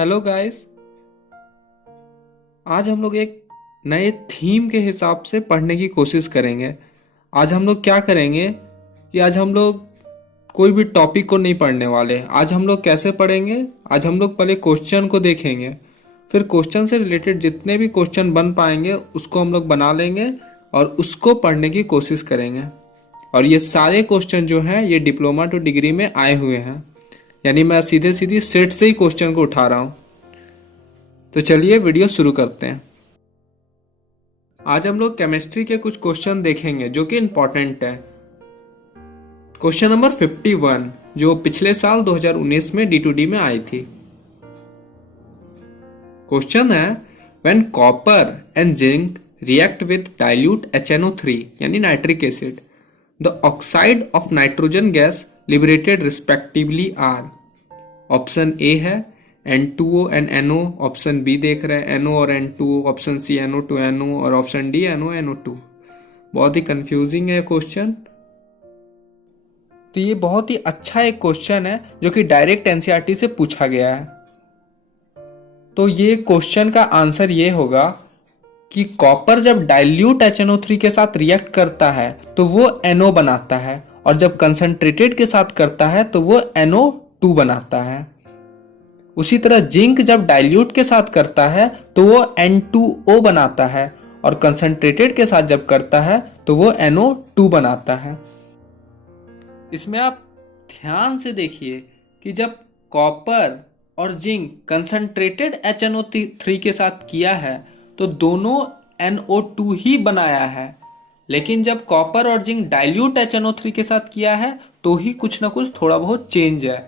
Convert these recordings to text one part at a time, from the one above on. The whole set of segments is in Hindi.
Hello guys. आज हम लोग एक नए थीम के हिसाब से पढ़ने की कोशिश करेंगे। आज हम लोग क्या करेंगे कि आज हम लोग कोई भी टॉपिक को नहीं पढ़ने वाले। आज हम लोग कैसे पढ़ेंगे, आज हम लोग पहले क्वेश्चन को देखेंगे, फिर क्वेश्चन से रिलेटेड जितने भी क्वेश्चन बन पाएंगे उसको हम लोग बना लेंगे और उसको पढ़ने की कोशिश करेंगे। और ये सारे क्वेश्चन जो हैं ये डिप्लोमा टू डिग्री में आए हुए हैं, यानी मैं सीधे सीधी सेट से ही क्वेश्चन को उठा रहा हूँ। तो चलिए वीडियो शुरू करते हैं। आज हम लोग केमिस्ट्री के कुछ क्वेश्चन देखेंगे जो कि इंपॉर्टेंट है। क्वेश्चन नंबर 51 जो पिछले साल 2019 में D2D में आई थी। क्वेश्चन है when copper and zinc react with dilute HNO3 यानी nitric acid, the oxide of nitrogen gas liberated respectively are. Option A है N2O and NO, option B देख रहे हैं NO और N2O, ऑप्शन सी NO2NO और ऑप्शन डी NO बहुत ही कंफ्यूजिंग है क्वेश्चन। तो ये बहुत ही अच्छा एक क्वेश्चन है जो कि डायरेक्ट एनसीईआरटी से पूछा गया है। तो ये क्वेश्चन का आंसर ये होगा कि कॉपर जब डाइल्यूट HNO3 के साथ रिएक्ट करता है तो वो NO बनाता है, और जब कंसंट्रेटेड के साथ करता है तो वो NO2 बनाता है। उसी तरह जिंक जब डाइल्यूट के साथ करता है तो वो N2O बनाता है, और कंसंट्रेटेड के साथ जब करता है तो वो NO2 बनाता है। इसमें आप ध्यान से देखिए कि जब कॉपर और जिंक कंसंट्रेटेड HNO3 के साथ किया है तो दोनों NO2 ही बनाया है, लेकिन जब कॉपर और जिंक डाइल्यूट HNO3 के साथ किया है तो ही कुछ ना कुछ थोड़ा बहुत चेंज है।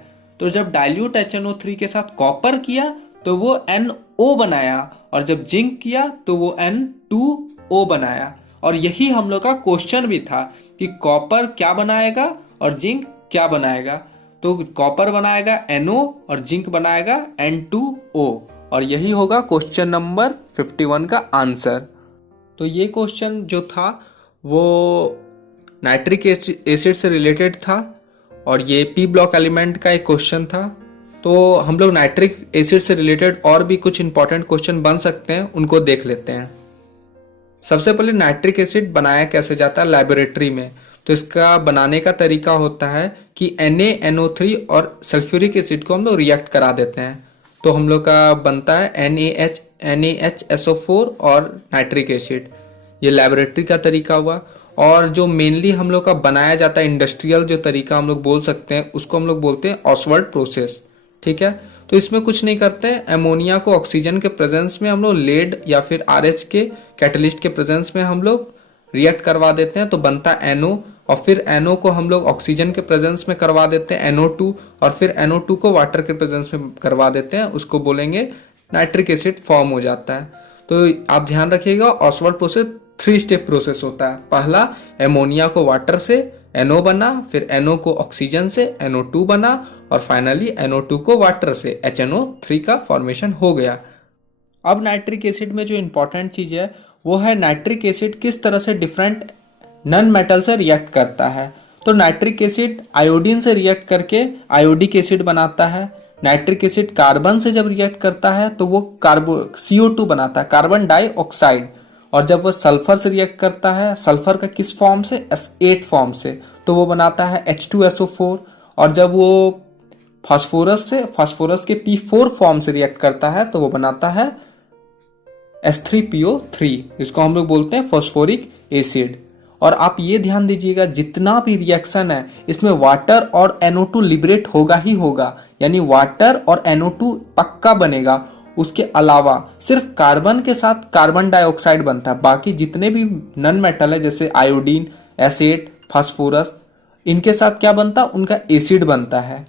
तो जब डाइल्यूट HNO3 के साथ कॉपर किया तो वो NO बनाया, और जब जिंक किया तो वो N2O बनाया। और यही हम लोग का क्वेश्चन भी था कि कॉपर क्या बनाएगा और जिंक क्या बनाएगा। तो कॉपर बनाएगा NO और जिंक बनाएगा N2O, और यही होगा क्वेश्चन नंबर 51 का आंसर। तो ये क्वेश्चन जो था वो नाइट्रिक एसिड से रिलेटेड था, और ये पी ब्लॉक एलिमेंट का एक क्वेश्चन था। तो हम लोग नाइट्रिक एसिड से रिलेटेड और भी कुछ इंपॉर्टेंट क्वेश्चन बन सकते हैं, उनको देख लेते हैं। सबसे पहले नाइट्रिक एसिड बनाया कैसे जाता है लेबोरेटरी में। तो इसका बनाने का तरीका होता है कि NaNO3 और सल्फ्यूरिक एसिड को हम लोग रिएक्ट करा देते हैं, तो हम लोग का बनता है NaHSO4 और नाइट्रिक एसिड। ये लेबोरेटरी का तरीका हुआ। और जो मेनली हम लोग का बनाया जाता है इंडस्ट्रियल जो तरीका हम लोग बोल सकते हैं, उसको हम लोग बोलते हैं ऑसवर्ड प्रोसेस। ठीक है, तो इसमें कुछ नहीं करते हैं, अमोनिया को ऑक्सीजन के प्रेजेंस में हम लोग लेड या फिर RH के कैटलिस्ट के प्रेजेंस में हम लोग रिएक्ट करवा देते हैं, तो बनता है NO, और फिर NO को हम लोग ऑक्सीजन के प्रेजेंस में करवा देते हैं NO2, और फिर NO2 को वाटर के प्रेजेंस में करवा देते हैं, उसको बोलेंगे नाइट्रिक एसिड फॉर्म हो जाता है। तो आप ध्यान रखिएगा ऑसवर्ड प्रोसेस 3 स्टेप प्रोसेस होता है। पहला एमोनिया को वाटर से NO बना, फिर NO को ऑक्सीजन से NO2 बना, और फाइनली NO2 को वाटर से HNO3 का फॉर्मेशन हो गया। अब नाइट्रिक एसिड में जो इंपॉर्टेंट चीज है वो है नाइट्रिक एसिड किस तरह से डिफरेंट नॉन मेटल से रिएक्ट करता है। तो नाइट्रिक एसिड आयोडीन से रिएक्ट करके आयोडिक एसिड बनाता है। नाइट्रिक एसिड कार्बन से जब रिएक्ट करता है तो वो CO2 बनाता है, कार्बन डाइऑक्साइड। और जब वो सल्फर से रिएक्ट करता है, सल्फर का किस फॉर्म से, S8 फॉर्म से, तो वो बनाता है H2SO4। और जब वो फास्फोरस से, फास्फोरस के P4 फॉर्म से रिएक्ट करता है तो वो बनाता है S3PO3, जिसको हम लोग बोलते हैं फॉस्फोरिक एसिड। और आप ये ध्यान दीजिएगा जितना भी रिएक्शन है इसमें वाटर और NO2 लिबरेट होगा ही होगा, यानी वाटर और NO2 पक्का बनेगा। उसके अलावा सिर्फ कार्बन के साथ कार्बन डाइऑक्साइड बनता है, बाकी जितने भी नॉन मेटल है जैसे आयोडीन, S8, फास्फोरस, इनके साथ क्या बनता है, उनका एसिड बनता है।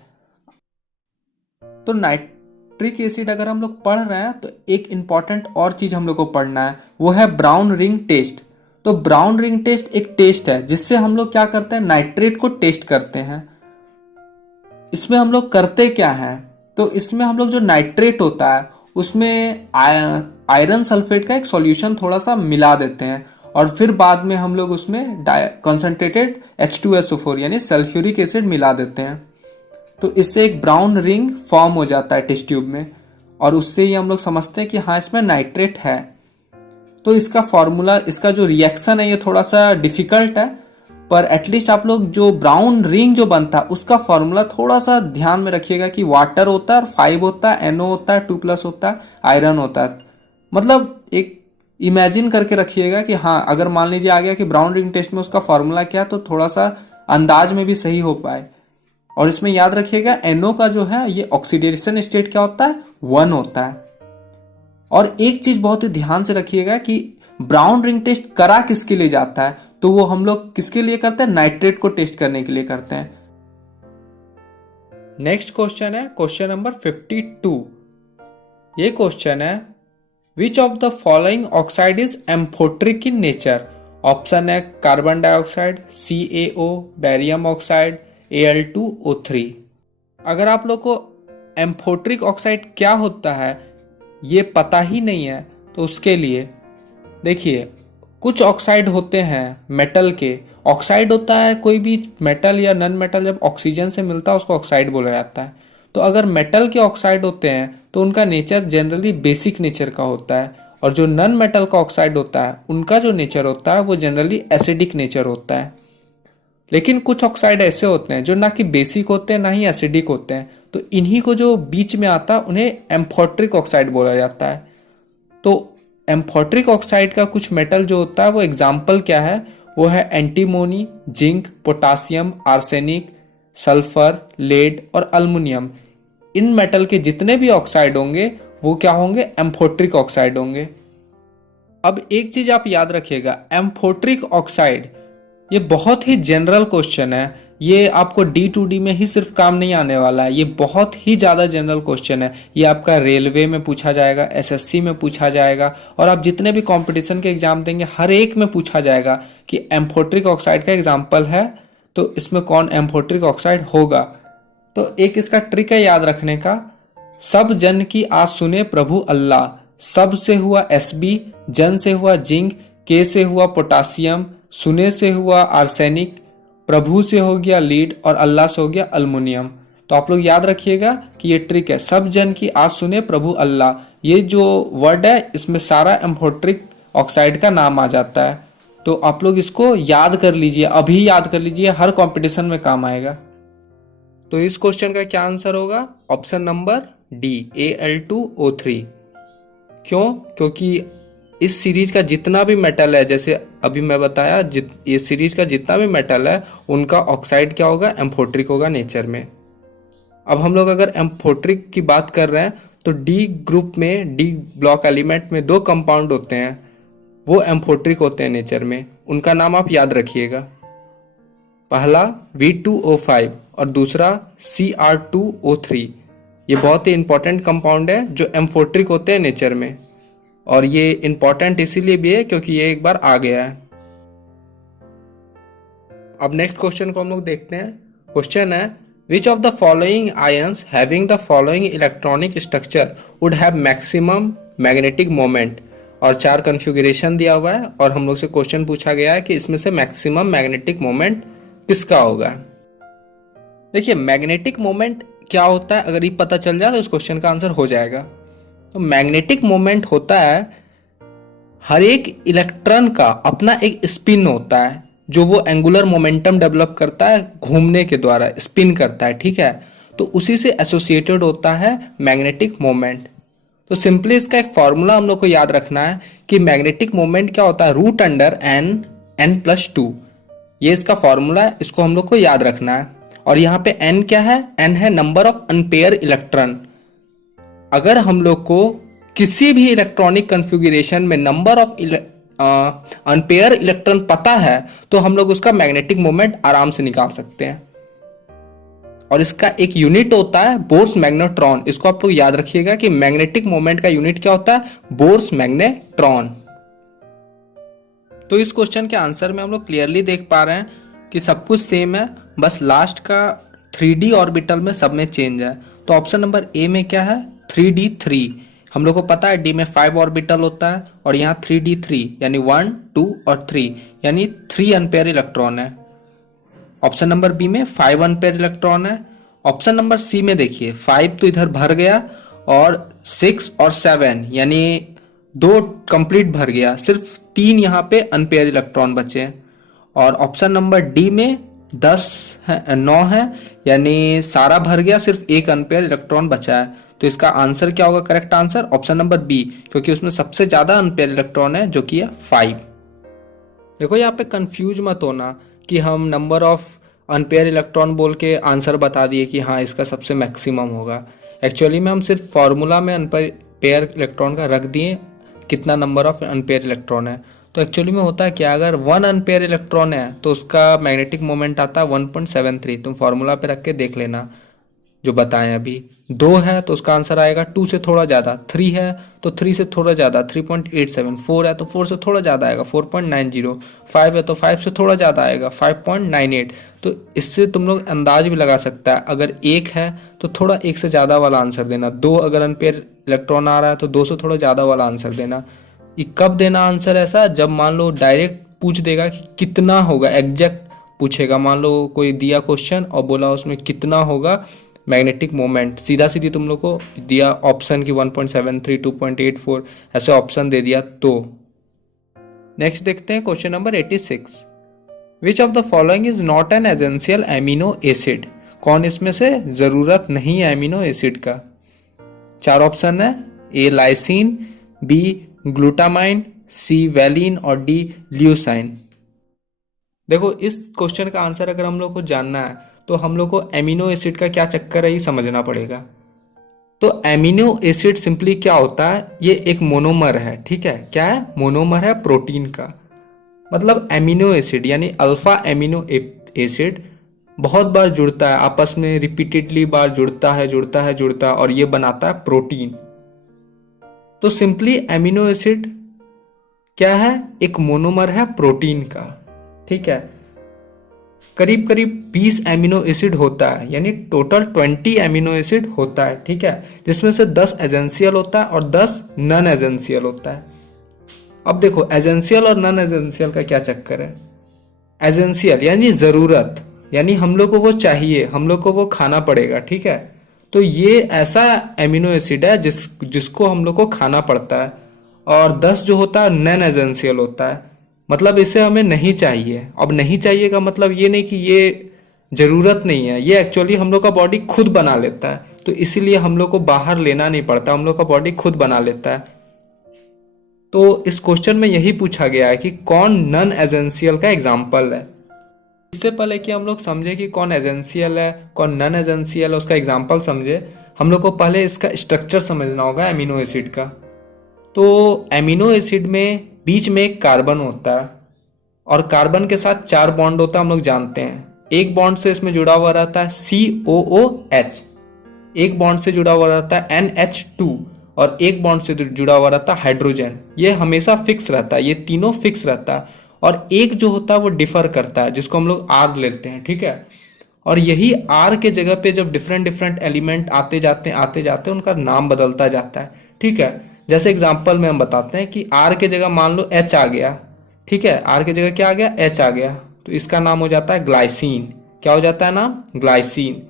तो नाइट्रिक एसिड अगर हम लोग पढ़ रहे हैं तो एक इंपॉर्टेंट और चीज हम लोग को पढ़ना है, वो है ब्राउन रिंग टेस्ट। तो ब्राउन रिंग टेस्ट एक टेस्ट है जिससे हम लोग क्या करते हैं, नाइट्रेट को टेस्ट करते हैं। इसमें हम लोग करते क्या है, तो इसमें हम लोग जो नाइट्रेट होता है उसमें आयरन सल्फेट का एक सॉल्यूशन थोड़ा सा मिला देते हैं, और फिर बाद में हम लोग उसमें कंसंट्रेटेड H2SO4 यानी सल्फ्यूरिक एसिड मिला देते हैं। तो इससे एक ब्राउन रिंग फॉर्म हो जाता है टेस्ट ट्यूब में। और उससे ही हम लोग समझते हैं कि हाँ इसमें नाइट्रेट है। तो इसका फॉर्मूला, इसका जो रिएक्शन है ये थोड़ा सा डिफिकल्ट है, पर एटलीस्ट आप लोग जो ब्राउन रिंग जो बनता है उसका फॉर्मूला थोड़ा सा ध्यान में रखिएगा कि वाटर होता है और 5 होता है, NO होता है, 2+ होता है, आयरन होता है। मतलब एक इमेजिन करके रखिएगा कि हाँ अगर मान लीजिए आ गया कि ब्राउन रिंग टेस्ट में उसका फॉर्मूला क्या है, तो थोड़ा सा अंदाज में भी सही हो पाए। और इसमें याद रखिएगा NO का जो है ये ऑक्सीडेशन स्टेट क्या होता है, 1 होता है। और एक चीज बहुत ही ध्यान से रखिएगा कि ब्राउन रिंग टेस्ट करा किसके लिए जाता है, तो वो हम लोग किसके लिए करते हैं, नाइट्रेट को टेस्ट करने के लिए करते हैं। नेक्स्ट क्वेश्चन है क्वेश्चन नंबर 52। ये क्वेश्चन है which of the following oxide is amphoteric in nature. Option है carbon dioxide, CaO, barium oxide, Al2O3। अगर आप लोग को एम्फोट्रिक ऑक्साइड क्या होता है ये पता ही नहीं है, तो उसके लिए देखिए कुछ ऑक्साइड होते हैं मेटल के। ऑक्साइड होता है कोई भी मेटल या नॉन मेटल जब ऑक्सीजन से मिलता है उसको ऑक्साइड बोला जाता है। तो अगर मेटल के ऑक्साइड होते हैं तो उनका नेचर जनरली बेसिक नेचर का होता है, और जो नॉन मेटल का ऑक्साइड होता है उनका जो नेचर होता है वो जनरली एसिडिक नेचर होता है। लेकिन कुछ ऑक्साइड ऐसे होते हैं जो ना कि बेसिक होते हैं ना ही एसिडिक होते हैं, तो इन्हीं को जो बीच में आता है उन्हें एम्फोट्रिक ऑक्साइड बोला जाता है। तो एम्फोट्रिक ऑक्साइड का कुछ मेटल जो होता है वो एग्जाम्पल क्या है, वो है antimony, zinc, potassium, arsenic, sulphur, lead और अल्मुनियम। इन मेटल के जितने भी ऑक्साइड होंगे वो क्या होंगे, एम्फोट्रिक ऑक्साइड होंगे। अब एक चीज आप याद रखिएगा, एम्फोट्रिक ऑक्साइड ये बहुत ही जनरल क्वेश्चन है, ये आपको D2D में ही सिर्फ काम नहीं आने वाला है, ये बहुत ही ज़्यादा जनरल क्वेश्चन है। ये आपका रेलवे में पूछा जाएगा, SSC में पूछा जाएगा, और आप जितने भी कंपटीशन के एग्जाम देंगे हर एक में पूछा जाएगा कि एम्फोट्रिक ऑक्साइड का एग्जाम्पल है तो इसमें कौन एम्फोट्रिक ऑक्साइड होगा। तो एक इसका ट्रिक है याद रखने का, सब जन की आज सुने प्रभु अल्लाह। सब से हुआ SB, जन से हुआ जिंक, के से हुआ पोटासियम, सुने से हुआ आर्सेनिक, प्रभु से हो गया लीड और अल्लाह से हो गया अल्मुनियम। तो आप लोग याद रखिएगा कि ये ट्रिक है, सब जन की आज सुने प्रभु अल्लाह। ये जो वर्ड है इसमें सारा एम्फोट्रिक ऑक्साइड का नाम आ जाता है। तो आप लोग इसको याद कर लीजिए, अभी याद कर लीजिए, हर कंपटीशन में काम आएगा। तो इस क्वेश्चन का क्या आंसर होगा, ऑप्शन नंबर डी, Al2O3। क्यों, क्योंकि इस सीरीज का जितना भी मेटल है, जैसे अभी मैं बताया, ये सीरीज का जितना भी मेटल है उनका ऑक्साइड क्या होगा, एम्फोट्रिक होगा नेचर में। अब हम लोग अगर एम्फोट्रिक की बात कर रहे हैं तो डी ग्रुप में, डी ब्लॉक एलिमेंट में 2 कंपाउंड होते हैं, वो एम्फोट्रिक होते हैं नेचर में। उनका नाम आप याद रखिएगा, पहला V2O5 और दूसरा Cr2O3। ये बहुत ही इंपॉर्टेंट कंपाउंड है जो एम्फोट्रिक होते हैं नेचर में, और ये इंपॉर्टेंट इसीलिए भी है क्योंकि ये एक बार आ गया है। अब नेक्स्ट क्वेश्चन को हम लोग देखते हैं। क्वेश्चन है which of the following ions having the following electronic structure would have maximum magnetic moment, और 4 कॉन्फ़िगरेशन दिया हुआ है और हम लोग से क्वेश्चन पूछा गया है कि इसमें से मैक्सिमम मैग्नेटिक मोमेंट किसका होगा। देखिए मैग्नेटिक मोमेंट क्या होता है, अगर ये पता चल जाए तो इस क्वेश्चन का आंसर हो जाएगा। तो मैग्नेटिक मोमेंट होता है हर एक इलेक्ट्रॉन का अपना एक स्पिन होता है, जो वो एंगुलर मोमेंटम डेवलप करता है घूमने के द्वारा, स्पिन करता है, ठीक है। तो उसी से एसोसिएटेड होता है मैग्नेटिक मोमेंट। तो सिंपली इसका एक फॉर्मूला हम लोग को याद रखना है कि मैग्नेटिक मोमेंट क्या होता है, √n+2। ये इसका फॉर्मूला है, इसको हम लोग को याद रखना है। और यहाँ पे n क्या है, n है नंबर ऑफ अनपेयर इलेक्ट्रॉन। अगर हम लोग को किसी भी इलेक्ट्रॉनिक कॉन्फ़िगरेशन में नंबर ऑफ अनपेयर इलेक्ट्रॉन पता है तो हम लोग उसका मैग्नेटिक मोमेंट आराम से निकाल सकते हैं। और इसका एक यूनिट होता है बोर्स मैग्नेट्रॉन। इसको आप लोग याद रखिएगा कि मैग्नेटिक मोमेंट का यूनिट क्या होता है, बोर्स मैग्नेट्रॉन। तो इस क्वेश्चन के आंसर में हम लोग क्लियरली देख पा रहे हैं कि सब कुछ सेम है, बस लास्ट का 3D ऑर्बिटल में सब में चेंज है। तो ऑप्शन नंबर ए में क्या है, 3D3। हम लोग को पता है डी में 5 ऑर्बिटल होता है और यहाँ 3D3 यानी 1, 2 और 3 यानी 3 अनपेयर इलेक्ट्रॉन है। ऑप्शन नंबर बी में 5 अनपेयर इलेक्ट्रॉन है। ऑप्शन नंबर सी में देखिए 5 तो इधर भर गया और 6 और 7 यानी 2 कंप्लीट भर गया, सिर्फ 3 यहाँ पे अनपेयर इलेक्ट्रॉन बचे। और ऑप्शन नंबर डी में 10 है, 9 है, यानी सारा भर गया, सिर्फ एक अनपेयर इलेक्ट्रॉन बचा है। तो इसका आंसर क्या होगा? Correct answer option number B, क्योंकि उसमें सबसे ज़्यादा अनपेयर इलेक्ट्रॉन है जो कि है 5। देखो यहाँ पे कंफ्यूज मत होना कि हम नंबर ऑफ अनपेयर इलेक्ट्रॉन बोल के आंसर बता दिए कि हाँ इसका सबसे मैक्सिमम होगा। एक्चुअली में हम सिर्फ फार्मूला में अनपेयर इलेक्ट्रॉन का रख दिए कितना नंबर ऑफ अनपेयर इलेक्ट्रॉन है। तो एक्चुअली में होता है क्या, अगर 1 अनपेयर इलेक्ट्रॉन है तो उसका मैग्नेटिक मोमेंट आता है 1.73। तुम फार्मूला पे रख के देख लेना जो बताएं अभी। 2 है तो उसका आंसर आएगा 2 से थोड़ा ज़्यादा, 3 है तो 3 से थोड़ा ज़्यादा 3.87, 4 है तो 4 से थोड़ा ज़्यादा आएगा 4.90, 5 है तो 5 से थोड़ा ज़्यादा आएगा 5.98। तो इससे तुम लोग अंदाज भी लगा सकता है, अगर 1 है तो थोड़ा 1 से ज़्यादा वाला आंसर देना, 2 अगर अनपेयर इलेक्ट्रॉन आ रहा है तो 2 से थोड़ा ज़्यादा वाला आंसर देना। ये कब देना आंसर ऐसा, जब मान लो डायरेक्ट पूछ देगा कि कितना होगा, एग्जैक्ट पूछेगा। मान लो कोई दिया क्वेश्चन और बोला उसमें कितना होगा मैग्नेटिक मोमेंट, सीधा सीधी तुम लोग को दिया ऑप्शन की 1.73, 2.84 ऐसे ऑप्शन दे दिया। तो नेक्स्ट देखते हैं question number 86। Which of the following is not an essential amino acid? कौन इसमें से ज़रूरत नहीं है एमिनो एसिड का? 4 ऑप्शन है, A lysine, B glutamine, C valine और डी ल्यूसाइन। देखो इस क्वेश्चन का आंसर अगर हम लोग को जानना है तो हम लोग को एमिनो एसिड का क्या चक्कर है ये समझना पड़ेगा। तो एमिनो एसिड सिंपली क्या होता है, ये एक मोनोमर है, ठीक है। क्या है? मोनोमर है प्रोटीन का। मतलब एमिनो एसिड यानी अल्फा एमिनो एसिड बहुत बार जुड़ता है आपस में, रिपीटेडली बार जुड़ता है और ये बनाता है प्रोटीन। तो सिंपली एमिनो एसिड क्या है? एक मोनोमर है प्रोटीन का, ठीक है। करीब करीब 20 एमिनो एसिड होता है, यानी टोटल 20 एमिनो एसिड होता है, ठीक है, जिसमें से 10 एजेंशियल होता है और 10 नॉन एजेंशियल होता है। अब देखो एजेंशियल और नॉन एजेंशियल का क्या चक्कर है। एजेंशियल यानी ज़रूरत, यानी हम लोग को वो चाहिए, हम लोग को वो खाना पड़ेगा, ठीक है। तो ये ऐसा एमिनो एसिड है जिसको हम लोग को खाना पड़ता है। और 10 जो होता है नॉन एजेंशियल होता है, मतलब इसे हमें नहीं चाहिए। अब नहीं चाहिए का मतलब ये नहीं कि ये ज़रूरत नहीं है, ये एक्चुअली हम लोग का बॉडी खुद बना लेता है, तो इसीलिए हम लोग को बाहर लेना नहीं पड़ता, हम लोग का बॉडी खुद बना लेता है। तो इस क्वेश्चन में यही पूछा गया है कि कौन नॉन एजेंशियल का एग्जाम्पल है। इससे पहले कि हम लोग समझे कि कौन एजेंशियल है कौन नॉन एजेंशियल है, उसका एग्जाम्पल समझे, हम लोग को पहले इसका स्ट्रक्चर समझना होगा एमिनो एसिड का। तो एमिनो एसिड में बीच में एक कार्बन होता है और कार्बन के साथ 4 बॉन्ड होता है, हम लोग जानते हैं। एक बॉन्ड से इसमें जुड़ा हुआ रहता है COOH, एक बॉन्ड से जुड़ा हुआ रहता है NH2 और एक बॉन्ड से जुड़ा हुआ रहता है हाइड्रोजन। ये हमेशा फिक्स रहता है, ये तीनों फिक्स रहता है। और एक जो होता है वो डिफर करता है, जिसको हम लोग R लेते हैं, ठीक है। और यही R के जगह पे जब डिफरेंट एलिमेंट आते जाते उनका नाम बदलता जाता है, ठीक है। जैसे एग्जाम्पल में हम बताते हैं कि R के जगह मान लो H आ गया, ठीक है, R के जगह क्या आ गया? H आ गया, तो इसका नाम हो जाता है ग्लाइसिन। क्या हो जाता है नाम? ग्लाइसिन।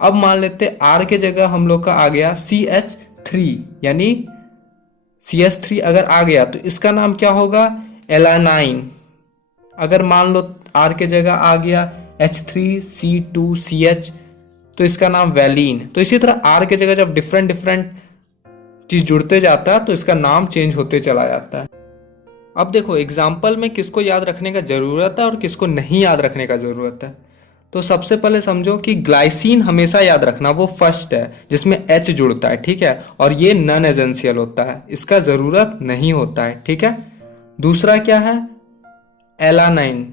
अब मान लेते हैं R के जगह हम लोग का आ गया CH3, यानी CH3 अगर आ गया तो इसका नाम क्या होगा? एलानाइन। अगर मान लो R के जगह आ गया H3C2CH तो इसका नाम वैलिन। तो इसी तरह R के जगह जब डिफरेंट चीज जुड़ते जाता है तो इसका नाम चेंज होते चला जाता है। अब देखो एग्जाम्पल में किसको याद रखने का जरूरत है और किसको नहीं याद रखने का जरूरत है। तो सबसे पहले समझो कि ग्लाइसिन हमेशा याद रखना, वो फर्स्ट है जिसमें H जुड़ता है, ठीक है, और ये नॉन एजेंशियल होता है, इसका जरूरत नहीं होता है, ठीक है। दूसरा क्या है? एलानीन,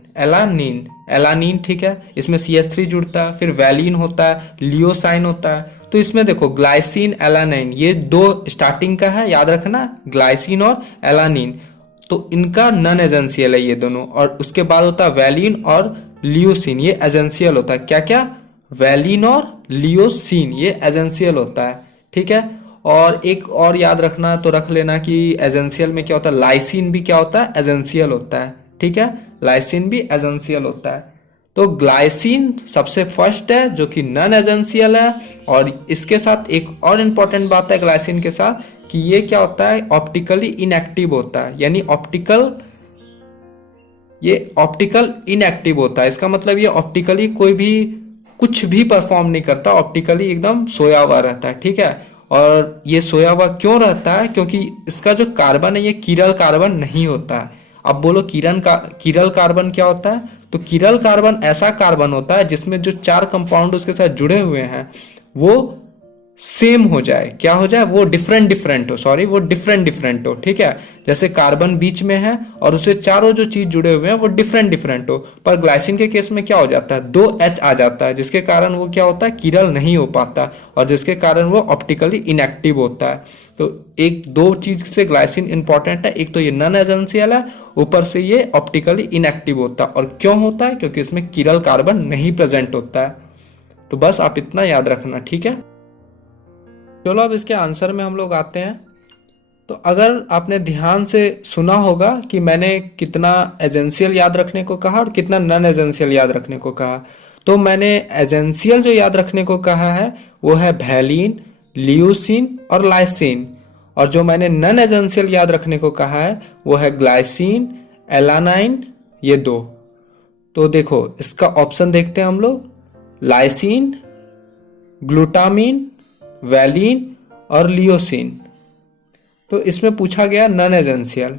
ठीक है, इसमें CH3 जुड़ता है। फिर वैलिन होता है, लियोसाइन होता है। तो इसमें देखो ग्लाइसिन एलानाइन ये 2 स्टार्टिंग का है, याद रखना, ग्लाइसिन और एलानीन। तो इनका नॉन एजेंशियल है ये दोनों। और उसके बाद होता है वैलिन और लियोसिन, ये एजेंशियल होता है। क्या क्या? वैलिन और लियोसिन ये एजेंशियल होता है, ठीक है। और एक और याद रखना तो रख लेना कि एजेंशियल में क्या होता है, लाइसिन भी क्या होता है? एजेंशियल होता है, ठीक है, लाइसिन भी एजेंशियल होता है। तो ग्लाइसिन सबसे फर्स्ट है जो कि नॉन एजेंशियल है। और इसके साथ एक और इम्पॉर्टेंट बात है ग्लाइसिन के साथ कि ये क्या होता है, ऑप्टिकली इनएक्टिव होता है, यानी ऑप्टिकल इनएक्टिव होता है। इसका मतलब ये ऑप्टिकली कोई भी कुछ भी परफॉर्म नहीं करता, ऑप्टिकली एकदम सोया हुआ रहता है, ठीक है। और ये सोया हुआ क्यों रहता है, क्योंकि इसका जो कार्बन है ये किरल कार्बन नहीं होता है। अब बोलो किरल कार्बन क्या होता है, तो किरल कार्बन ऐसा कार्बन होता है जिसमें जो 4 कंपाउंड उसके साथ जुड़े हुए हैं वो सेम हो जाए, क्या हो जाए, वो डिफरेंट डिफरेंट हो, ठीक है। जैसे कार्बन बीच में है और उससे चारों जो चीज जुड़े हुए हैं वो डिफरेंट हो। पर ग्लाइसिन के केस में क्या हो जाता है, 2H आ जाता है, जिसके कारण वो क्या होता है, किरल नहीं हो पाता और जिसके कारण वो ऑप्टिकली इनएक्टिव होता है। तो एक दो चीज से ग्लाइसिन इंपॉर्टेंट है, एक तो ये नॉन एजेंशियल है, ऊपर से ये ऑप्टिकली इनएक्टिव होता है। और क्यों होता है, क्योंकि इसमें किरल कार्बन नहीं प्रेजेंट होता है। तो बस आप इतना याद रखना, ठीक है। चलो अब इसके आंसर में हम लोग आते हैं। तो अगर आपने ध्यान से सुना होगा कि मैंने कितना एजेंशियल याद रखने को कहा और कितना नॉन एजेंशियल याद रखने को कहा, तो मैंने एजेंशियल जो याद रखने को कहा है वो है वैलिन, ल्यूसीन और लाइसिन। और जो मैंने नॉन एजेंशियल याद रखने को कहा है वो है ग्लाइसिन, एलानाइन, ये दो। तो देखो इसका ऑप्शन देखते हैं हम लोग, लाइसिन, ग्लूटामिन, वैलिन और लियोसिन। तो इसमें पूछा गया नॉन एजेंशियल,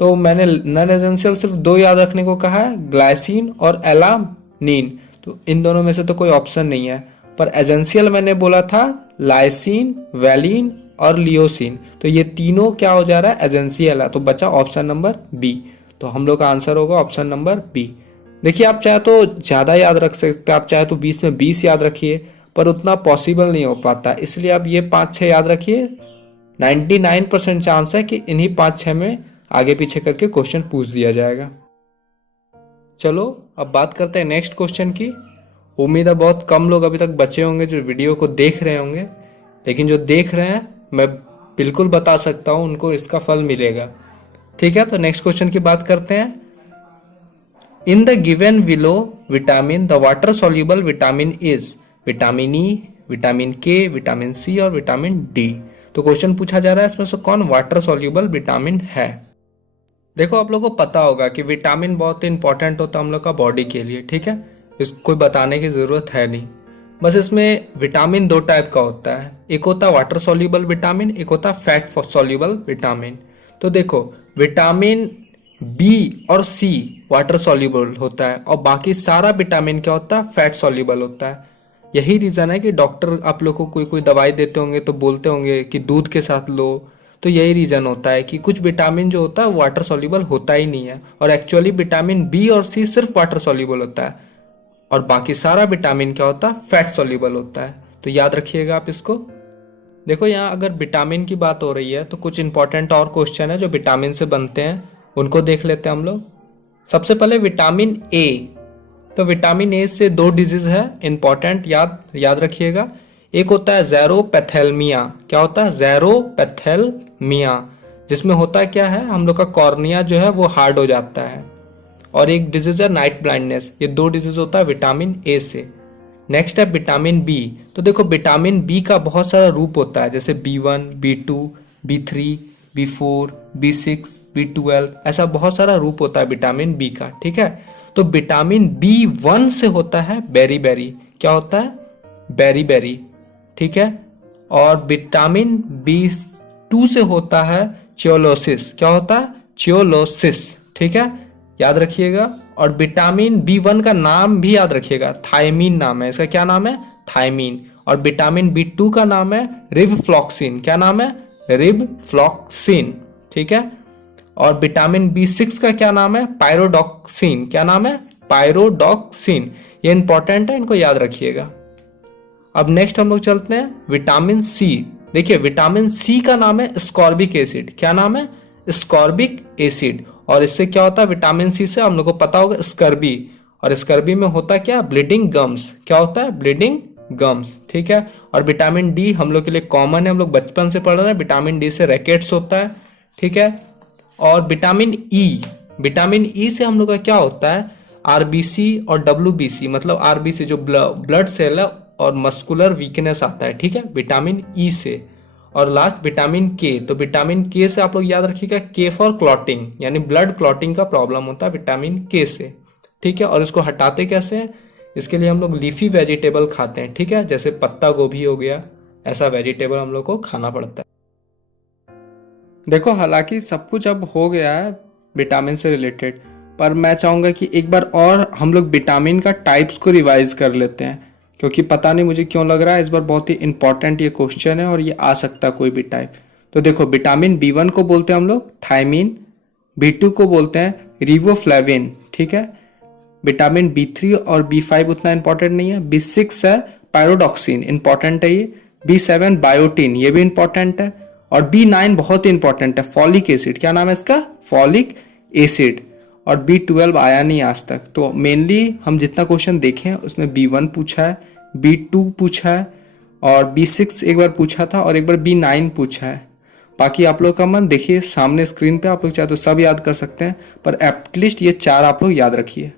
तो मैंने नॉन एजेंशियल सिर्फ 2 याद रखने को कहा है, ग्लाइसिन और एलानिन। तो इन दोनों में से तो कोई ऑप्शन नहीं है। पर एजेंशियल मैंने बोला था लाइसिन, वैलिन और लियोसिन, तो ये तीनों क्या हो जा रहा है, एजेंशियल है। तो बचा ऑप्शन नंबर बी। तो हम लोग का आंसर होगा ऑप्शन नंबर बी। देखिए आप चाहे तो ज़्यादा याद रख सकते हैं, आप चाहे तो 20 में 20 याद रखिए, पर उतना पॉसिबल नहीं हो पाता। इसलिए आप ये 5-6 याद रखिए, 99% चांस है कि इन्हीं 5-6 में आगे पीछे करके क्वेश्चन पूछ दिया जाएगा। चलो अब बात करते हैं नेक्स्ट क्वेश्चन की। उम्मीद है बहुत कम लोग अभी तक बचे होंगे जो वीडियो को देख रहे होंगे, लेकिन जो देख रहे हैं मैं बिल्कुल बता सकता हूँ उनको इसका फल मिलेगा, ठीक है। तो नेक्स्ट क्वेश्चन की बात करते हैं। In the given below vitamin the water soluble vitamin is vitamin E, vitamin के, विटामिन सी और विटामिन डी। तो क्वेश्चन पूछा जा रहा है इसमें से कौन वाटर सॉल्युबल विटामिन है। देखो आप लोगों को पता होगा कि विटामिन बहुत इंपॉर्टेंट होता है हम लोग का बॉडी के लिए, ठीक है। इसको कोई बताने की ज़रूरत है नहीं। बस इसमें विटामिन 2 टाइप का होता है, एक होता है वाटर सॉल्युबल विटामिन, एक होता है फैट सॉल्युबल विटामिन। तो देखो विटामिन बी और सी वाटर सॉल्युबल होता है और बाकी सारा विटामिन क्या होता है, फैट सॉल्युबल होता है। यही रीज़न है कि डॉक्टर आप लोग को कोई कोई दवाई देते होंगे तो बोलते होंगे कि दूध के साथ लो। तो यही रीज़न होता है कि कुछ विटामिन जो होता है वो वाटर सॉल्युबल होता ही नहीं है, और एक्चुअली विटामिन बी और सी सिर्फ वाटर सॉल्युबल होता है और बाकी सारा विटामिन क्या होता है, फैट सॉल्युबल होता है। तो याद रखिएगा आप इसको। देखो यहाँ अगर विटामिन की बात हो रही है तो कुछ इंपॉर्टेंट और क्वेश्चन है जो विटामिन से बनते हैं, उनको देख लेते हैं हम लोग। सबसे पहले विटामिन ए। तो विटामिन ए से 2 डिजीज है इंपॉर्टेंट, याद रखिएगा। एक होता है ज़ेरोपैथेलमिया। क्या होता है, ज़ेरोपैथेलमिया, जिसमें होता क्या है, हम लोग का कॉर्निया जो है वो हार्ड हो जाता है। और एक डिजीज है नाइट ब्लाइंडनेस। ये 2 डिजीज होता है विटामिन ए से। नेक्स्ट है विटामिन बी। तो देखो विटामिन बी का बहुत सारा रूप होता है, जैसे B1, B2, B3, B4, B6, B12, ऐसा बहुत सारा रूप होता है विटामिन बी का, ठीक है। तो विटामिन B1 से होता है बेरी। क्या होता है, बेरी, ठीक है। और विटामिन B2 से होता है चियोलोसिस। क्या होता है, चियोलोसिस, ठीक है, याद रखिएगा। और विटामिन B1 का नाम भी याद रखिएगा, थायमीन नाम है इसका। क्या नाम है, थायमीन। और विटामिन B2 का नाम है रिबफ्लॉक्सिन। क्या नाम है, रिबफ्लॉक्सिन, ठीक है। और विटामिन B6 का क्या नाम है, पायरोडॉक्सिन। क्या नाम है, पायरोडॉक्सिन। ये इंपॉर्टेंट है, इनको याद रखिएगा। अब नेक्स्ट हम लोग चलते हैं विटामिन सी। देखिए विटामिन सी का नाम है स्कॉर्बिक एसिड। क्या नाम है, स्कॉर्बिक एसिड। और इससे क्या होता है, विटामिन सी से हम लोग को पता होगा स्कर्बी, और स्कर्बी में होता क्या, ब्लीडिंग गम्स। क्या होता है, ब्लीडिंग गम्स, ठीक है। और विटामिन डी हम लोग के लिए कॉमन है, हम लोग बचपन से पढ़ रहे हैं। विटामिन डी से रैकेट्स होता है, ठीक है। और विटामिन ई से हम लोग का क्या होता है, आरबीसी और डब्ल्यूबीसी, मतलब आरबीसी जो ब्लड सेल है और मस्कुलर वीकनेस आता है, ठीक है, विटामिन ई से। और लास्ट विटामिन के, तो विटामिन के से आप लोग याद रखिएगा के फॉर क्लॉटिंग, यानी ब्लड क्लॉटिंग का प्रॉब्लम होता है विटामिन के से, ठीक है। और इसको हटाते कैसे हैं, इसके लिए हम लोग लीफी वेजिटेबल खाते हैं, ठीक है, जैसे पत्ता गोभी हो गया, ऐसा वेजिटेबल हम लोग को खाना पड़ता है। देखो हालांकि सब कुछ अब हो गया है विटामिन से रिलेटेड, पर मैं चाहूँगा कि एक बार और हम लोग विटामिन का टाइप्स को रिवाइज कर लेते हैं, क्योंकि पता नहीं मुझे क्यों लग रहा है इस बार बहुत ही इंपॉर्टेंट ये क्वेश्चन है और ये आ सकता है कोई भी टाइप। तो देखो विटामिन बी1 को बोलते हैं हम लोग थायमीन, बी2 को बोलते हैं रिबोफ्लेविन, ठीक है। विटामिन बी3 और बी5 उतना इंपॉर्टेंट नहीं है। बी6 है पायरोडॉक्सिन, इंपॉर्टेंट है ये। बी7 बायोटिन, ये भी इंपॉर्टेंट है। और बी9 बहुत ही इंपॉर्टेंट है, फॉलिक एसिड, क्या नाम है इसका, फॉलिक एसिड। और बी12 आया नहीं आज तक। तो मेनली हम जितना क्वेश्चन देखे हैं उसमें बी1 पूछा है, बी2 पूछा है और बी6 एक बार पूछा था और एक बार बी9 पूछा है। बाकी आप लोग का मन देखिए सामने स्क्रीन पे, आप लोग चाहे तो सब याद कर सकते हैं, पर एटलीस्ट ये 4 आप लोग याद रखिए।